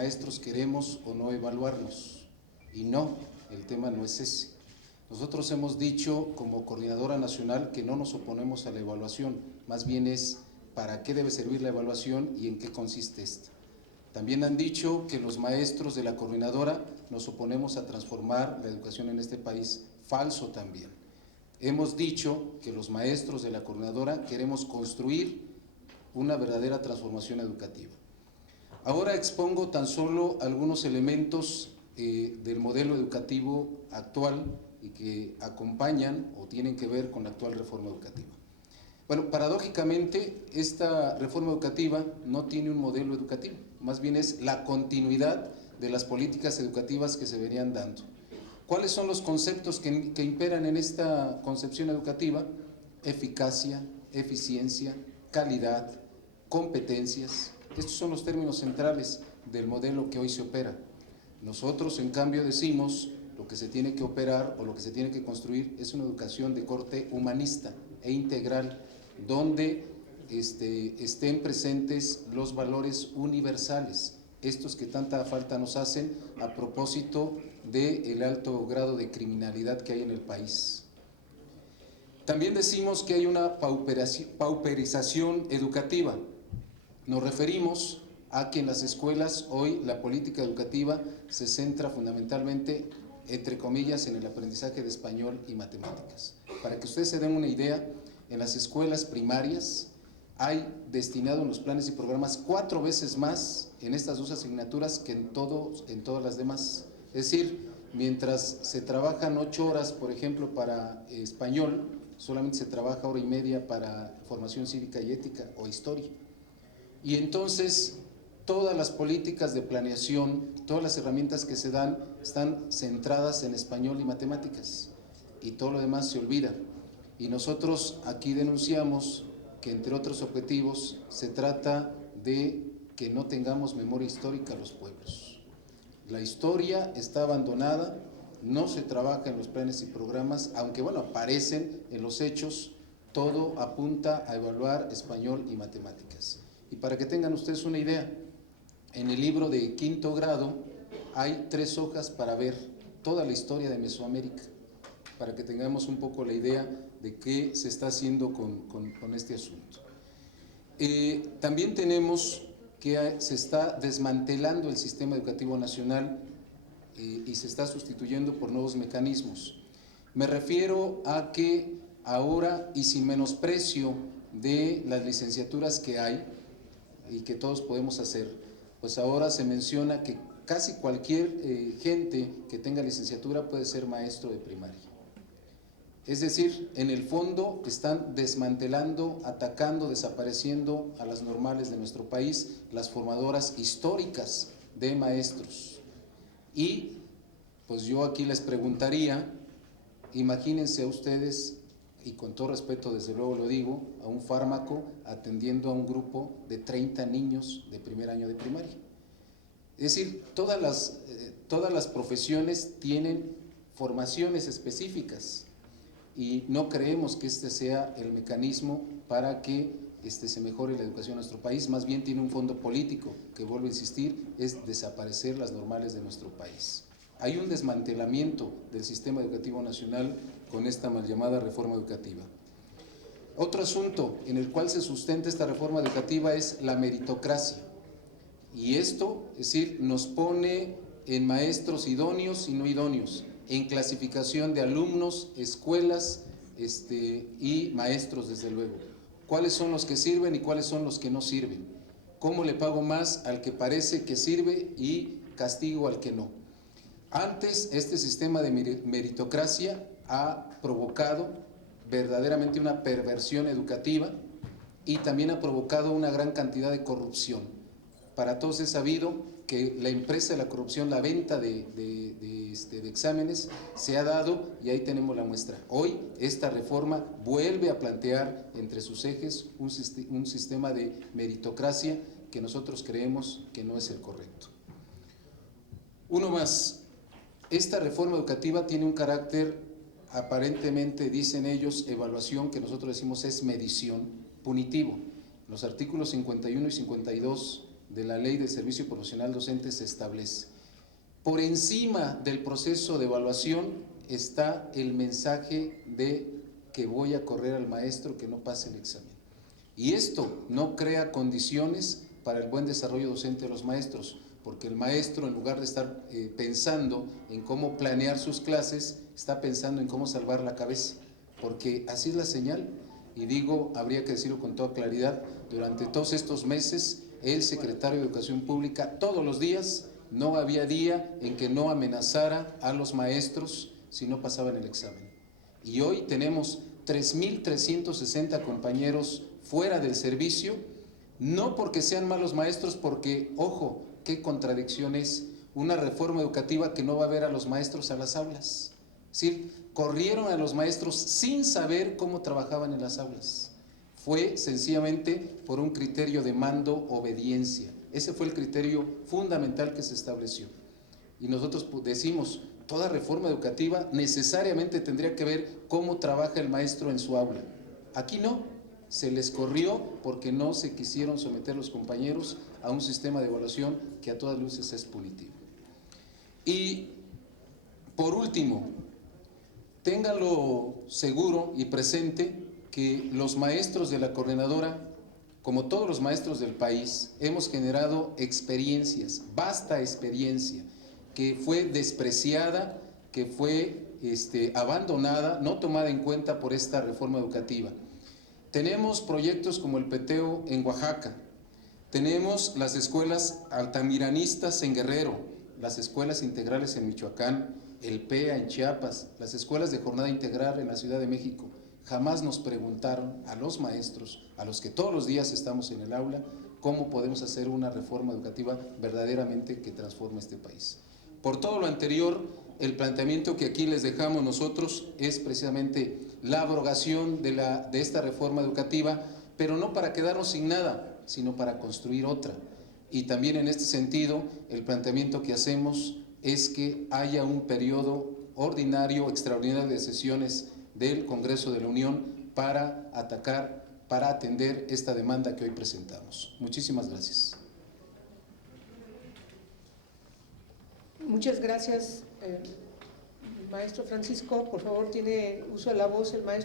maestros queremos o no evaluarnos, y no, el tema no es ese. Nosotros hemos dicho como Coordinadora Nacional que no nos oponemos a la evaluación, más bien es para qué debe servir la evaluación y en qué consiste esta. También han dicho que los maestros de la coordinadora nos oponemos a transformar la educación en este país, falso también. Hemos dicho que los maestros de la coordinadora queremos construir una verdadera transformación educativa. Ahora expongo tan solo algunos elementos del modelo educativo actual y que acompañan o tienen que ver con la actual reforma educativa. Bueno, paradójicamente, esta reforma educativa no tiene un modelo educativo, más bien es la continuidad de las políticas educativas que se venían dando. ¿Cuáles son los conceptos que imperan en esta concepción educativa? Eficacia, eficiencia, calidad, competencias. Estos son los términos centrales del modelo que hoy se opera. Nosotros, en cambio, decimos lo que se tiene que operar o lo que se tiene que construir es una educación de corte humanista e integral, donde estén presentes los valores universales, estos que tanta falta nos hacen a propósito del alto grado de criminalidad que hay en el país. También decimos que hay una pauperización educativa. Nos referimos a que en las escuelas hoy la política educativa se centra fundamentalmente, entre comillas, en el aprendizaje de español y matemáticas. Para que ustedes se den una idea, en las escuelas primarias hay destinado en los planes y programas 4 veces más en estas dos asignaturas que en todas las demás. Es decir, mientras se trabajan 8 horas, por ejemplo, para español, solamente se trabaja 1 hora y media para formación cívica y ética o historia. Y entonces todas las políticas de planeación, todas las herramientas que se dan están centradas en español y matemáticas y todo lo demás se olvida. Y nosotros aquí denunciamos que entre otros objetivos se trata de que no tengamos memoria histórica los pueblos. La historia está abandonada, no se trabaja en los planes y programas, aunque bueno, aparecen en los hechos, todo apunta a evaluar español y matemáticas. Y para que tengan ustedes una idea, en el libro de 5º grado hay 3 hojas para ver toda la historia de Mesoamérica, para que tengamos un poco la idea de qué se está haciendo con este asunto. También tenemos que se está desmantelando el sistema educativo nacional y se está sustituyendo por nuevos mecanismos. Me refiero a que ahora, y sin menosprecio de las licenciaturas que hay y que todos podemos hacer, pues ahora se menciona que casi cualquier gente que tenga licenciatura puede ser maestro de primaria. Es decir, en el fondo están desmantelando, atacando, desapareciendo a las normales de nuestro país, las formadoras históricas de maestros. Y pues yo aquí les preguntaría, imagínense a ustedes, y con todo respeto desde luego lo digo, a un fármaco atendiendo a un grupo de 30 niños de primer año de primaria. Es decir, todas las profesiones tienen formaciones específicas y no creemos que este sea el mecanismo para que se mejore la educación en nuestro país, más bien tiene un fondo político que, vuelvo a insistir, es desaparecer las normales de nuestro país. Hay un desmantelamiento del sistema educativo nacional con esta mal llamada reforma educativa. Otro asunto en el cual se sustenta esta reforma educativa es la meritocracia. Y esto, es decir, nos pone en maestros idóneos y no idóneos, en clasificación de alumnos, escuelas y maestros, desde luego. ¿Cuáles son los que sirven y cuáles son los que no sirven? ¿Cómo le pago más al que parece que sirve y castigo al que no? Antes, este sistema de meritocracia ha provocado verdaderamente una perversión educativa y también ha provocado una gran cantidad de corrupción. Para todos es sabido que la empresa de la corrupción, la venta de exámenes, se ha dado y ahí tenemos la muestra. Hoy esta reforma vuelve a plantear entre sus ejes un sistema de meritocracia que nosotros creemos que no es el correcto. Uno más. Esta reforma educativa tiene un carácter, aparentemente, dicen ellos, evaluación, que nosotros decimos es medición, punitivo. Los artículos 51 y 52 de la Ley de Servicio Profesional Docente se establece. Por encima del proceso de evaluación está el mensaje de que voy a correr al maestro que no pase el examen. Y esto no crea condiciones para el buen desarrollo docente de los maestros, porque el maestro, en lugar de estar pensando en cómo planear sus clases, está pensando en cómo salvar la cabeza, porque así es la señal. Y digo, habría que decirlo con toda claridad, durante todos estos meses, el secretario de Educación Pública, todos los días, no había día en que no amenazara a los maestros si no pasaban el examen. Y hoy tenemos 3.360 compañeros fuera del servicio, no porque sean malos maestros, porque, ojo, qué contradicción es una reforma educativa que no va a ver a los maestros a las aulas. Es decir, corrieron a los maestros sin saber cómo trabajaban en las aulas. Fue sencillamente por un criterio de mando-obediencia. Ese fue el criterio fundamental que se estableció. Y nosotros decimos, toda reforma educativa necesariamente tendría que ver cómo trabaja el maestro en su aula. Aquí no, se les corrió porque no se quisieron someter los compañeros a un sistema de evaluación que a todas luces es punitivo. Y por último, ténganlo seguro y presente que los maestros de la coordinadora, como todos los maestros del país, hemos generado experiencias, vasta experiencia, que fue despreciada, que fue abandonada, no tomada en cuenta por esta reforma educativa. Tenemos proyectos como el Peteo en Oaxaca, tenemos las escuelas altamiranistas en Guerrero, las escuelas integrales en Michoacán, el PEA en Chiapas, las escuelas de jornada integral en la Ciudad de México. Jamás nos preguntaron a los maestros, a los que todos los días estamos en el aula, cómo podemos hacer una reforma educativa verdaderamente que transforme este país. Por todo lo anterior, el planteamiento que aquí les dejamos nosotros es precisamente la abrogación de esta reforma educativa, pero no para quedarnos sin nada, sino para construir otra. Y también en este sentido, el planteamiento que hacemos es que haya un periodo ordinario, extraordinario de sesiones del Congreso de la Unión para atender esta demanda que hoy presentamos. Muchísimas gracias. Muchas gracias, maestro Francisco. Por favor, tiene uso de la voz el maestro.